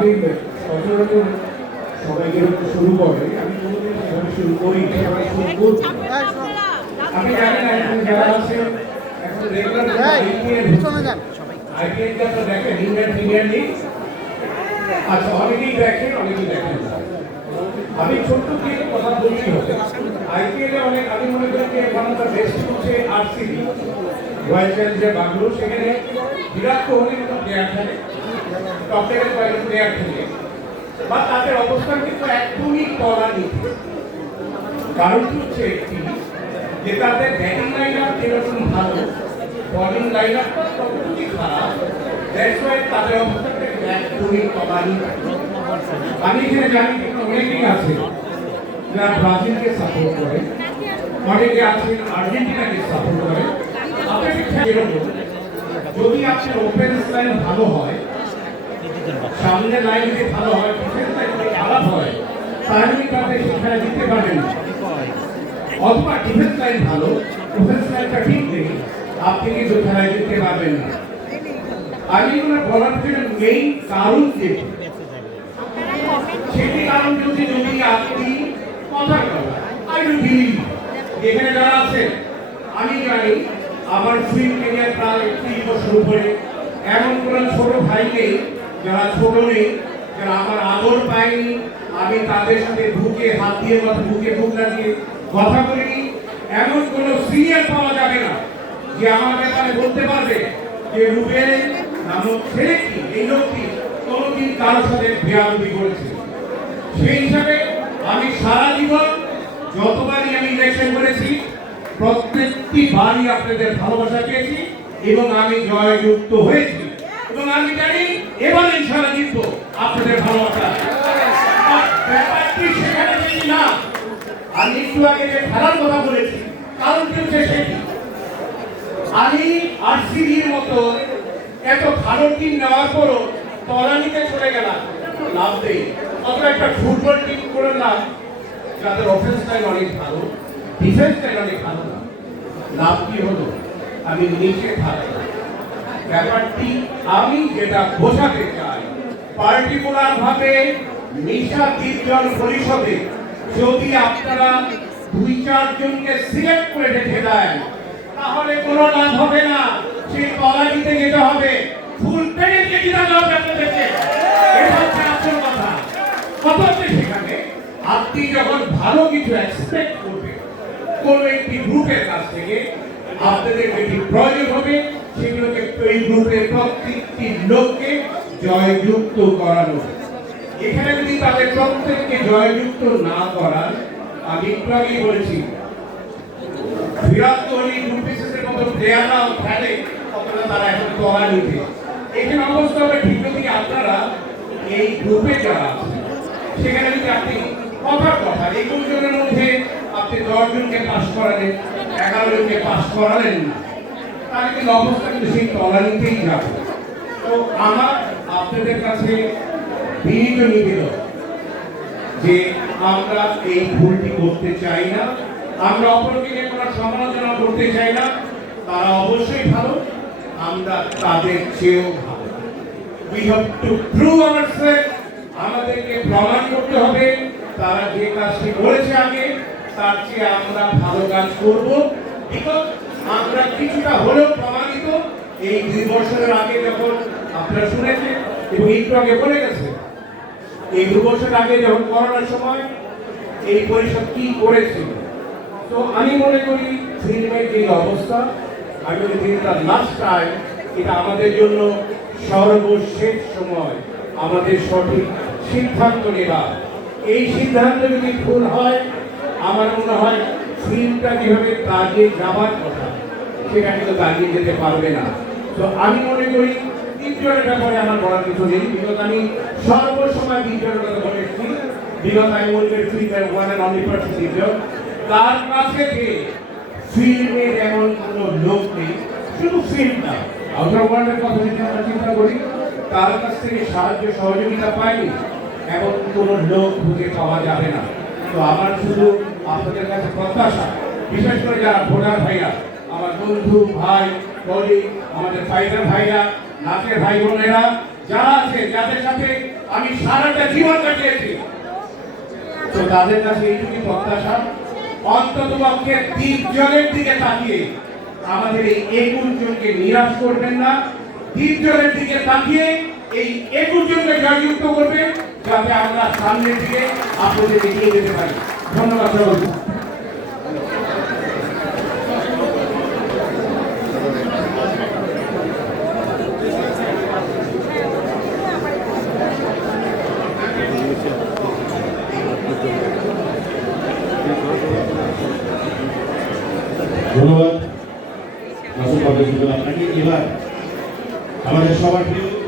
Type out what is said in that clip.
আমি সচরাচর সবাইকে শুরু করে আমি কোনোদিন সেভাবে শুরু করি সবাই শুরু করছি আমি জানি না এখন যারা আছে এখন রেগুলার আইপিএল তো দেখেন ইন্ডিয়ান প্রিমিয়ার লিগ আচ্ছা অনেকেই দেখেন অনেকেই দেখেন আমি ছোট্ট দিয়ে কথা বলছি হবে আইপিএলে অনেক আমি মনে করি যে এখানকার বেস্ট হচ্ছে আরসিবি রয়্যাল চ্যালেঞ্জার্স ব্যাঙ্গালোর সেখানে বিরাট কোহলির মতো প্লেয়ার থাকে টপ লেভেল কয়েকজন প্লেয়ার থাকে বা তাদের অবস্থান কিন্তু একদমই তলানি কারণটি হচ্ছে একটি যে তাদের ব্যাটিং লাইন আপ যেরকম ভালো বলিং লাইন আপ ততটুকুই খারাপ দ্যাটস ওয়াই তাদের অবস্থানটা একদমই তলানি আমি এখানে জানি কিন্তু অনেকেই আছে যারা ব্রাজিলকে সাপোর্ট করে অনেকে আছেন আর্জেন্টিনাকে সাপোর্ট করে আপনাকে এরকম যদি আপনার ওপেন্স লাইন ভালো হয় সামনে লাইন যদি ভালো হয় ডিফেন্স লাইন যদি খারাপ হয় তাহলে তাদের সেখানে জিততে পারবেন না অথবা ডিফেন্স লাইন ভালো ওপেন্স লাইনটা ঠিক নেই আপনি কিন্তু খেলায় জিততে পারবেন না আমি ওনার বলার জন্য মেইন কারণ যেটি সেটি কারণ যদি আপনি কথা বলেন আই ডু বিলিভ এখানে যারা আছেন আমি জানি আমার ফিল্ম ক্যারিয়ার প্রায় 30 বছর উপরে এমন কোন ছোট ভাই নেই যারা ছোট নেই যারা আমার আদর পায়নি আমি তাদের সাথে বুকে হাত দিয়ে বুকে বুক লাগিয়ে কথা বলিনি এমন কোন সিনিয়র পাওয়া যাবে না যে আমার ব্যাপারে বলতে পারবে যে রুবেল নামক ছেলেটি এই লোকটি কোনোদিন কারোর সাথে বেয়াদবি করেছে সেই হিসাবে আমি সারা জীবন যতবারই আমি ইলেকশন করেছি প্রত্যেকটি বারই আপনাদের ভালোবাসা পেয়েছি এবং আমি জয়যুক্ত হয়েছি এবং আমি জানি এবার ইনশাআল্লাহ জিতবো আপনাদের ভালোবাসা ব্যাপারটি সেখানে যদি না আমি একটু আগে যে খেলার কথা বলেছি কারণ কি হচ্ছে সেটি আমি আরসিবির মতো এত ভালো টিম নেওয়ার পরও তলানিতে চলে গেলাম লাভ নেই অথবা একটা ফুটবল টিম করে লাভ যাদের অফেন্স লাইন অনেক ভালো ডিফেন্স লাইন অনেক ভালো লাভ কি হলো আমি নিচে থাকলাম ব্যাপারটি আমি যেটা বোঝাতে চাই পার্টিকুলার ভাবে মিশা বিজ্ঞান পরিষদে যদি আপনারা 2-4 জনকে সিলেক্ট করে রেখে দেন তাহলে কোনো লাভ হবে না সেই তলানিতে যেতে হবে ফুল প্লেটকে জিতাতে হবে আপনাদেরকে এটা হচ্ছে আসল কথা অথচ সেখানে আপনি যখন ভালো কিছু এক্সপেক্ট করবেন কোন একটি গ্রুপের কাছ থেকে আপনাদের যেটি প্রয়োজন হবে সেগুলোকে এই গ্রুপের প্রত্যেকটি লোককে জয়যুক্ত করানো এখানে যদি তাদের প্রত্যেককে জয়যুক্ত না করার আমি একটু আগেই বলেছি বিরাট কোহলি ডুপ্লিসিসের মতো প্লেয়াররাও খেলে অথবা তারা এখন তলা নিতে এখানে অবস্থা হবে ঠিক যদি আপনারা এই গ্রুপে যারা আছে সেখানে যদি আপনি কথা 21 জনের মধ্যে আপনি 10 জনকে পাস করালেন 11 জনকে পাস করালেন না তাহলে কিন্তু অবস্থা কিন্তু সেই তলানিতেই যাবে তো আমার আপনাদের কাছে বিনীত নিবেদন যে আমরা এই ভুলটি করতে চাই না আমরা অপরকে কোনো সমালোচনা করতে চাই না তারা অবশ্যই ভালো আমরা তাদের চেয়েও ভালো we have to prove ourself আমাদেরকে প্রমাণ করতে হবে তারা যে কাজটি করেছে আগে তার চেয়ে আমরা ভালো কাজ করব বিকজ আমরা কিছুটা হলেও প্রমাণিত এই 2 বছরের আগে যখন আপনারা শুনেছেন এবং একটু আগে বলে গেছে এই 2 বছর আগে যখন করোনার সময় এই পরিষদ কি করেছিল তো আমি মনে করি ফিল্মের যে অবস্থা আমি মনে করি লাস্ট টাইম এটা আমাদের জন্য সর্বশেষ সময় আমাদের সঠিক সিদ্ধান্ত নেওয়া এই সিদ্ধান্ত যদি ভুল হয় আমার মনে হয় ফিল্মটা যেভাবে দাঁড়িয়ে যাবার কথা সেটা কিন্তু দাঁড়িয়ে যেতে পারবে না তো আমি মনে করি 3 জনের ব্যাপারে আমার বলার কিছু নেই বিগত আমি সর্বসময় 3 জনের কথা বলেছি বিগত আমি মনে করি ফিল্মের 1 and only person 3 জন তার কাছে যে ফিল্মের এমন কোনো লোক নেই শুধু ফিল্ম না আউটার ওয়ার্ল্ডের কথা যদি আমরা চিন্তা করি তার কাছ থেকে সাহায্য সহযোগিতা পাইনি এমন কোনো লোক খুঁজে পাওয়া যাবে না তো আমার শুধু আপনাদের কাছে প্রত্যাশা বিশেষ করে যারা ভোটার ভাইরা আমার বন্ধু ভাই কলিগ আমাদের ফাইটার ভাইরা নাচের ভাই বোনেরা যারা আছে যাদের সাথে আমি সারাটা জীবন কাটিয়েছি। তো তাদের কাছে এইটুকু প্রত্যাশা, অন্তত পক্ষে 30 জনের দিকে তাকিয়ে আমাদের এই 21 জনকে নিরাশ করবেন না। 30 জনের দিকে তাকিয়ে এই 21 জনকে জয়যুক্ত করবেন, যাতে আমরা সামনের দিকে আপনাদের এগিয়ে যেতে পারি। ধন্যবাদ সকলকে। ধন্যবাদ আপনাকে। এবার আমাদের সবার প্রিয়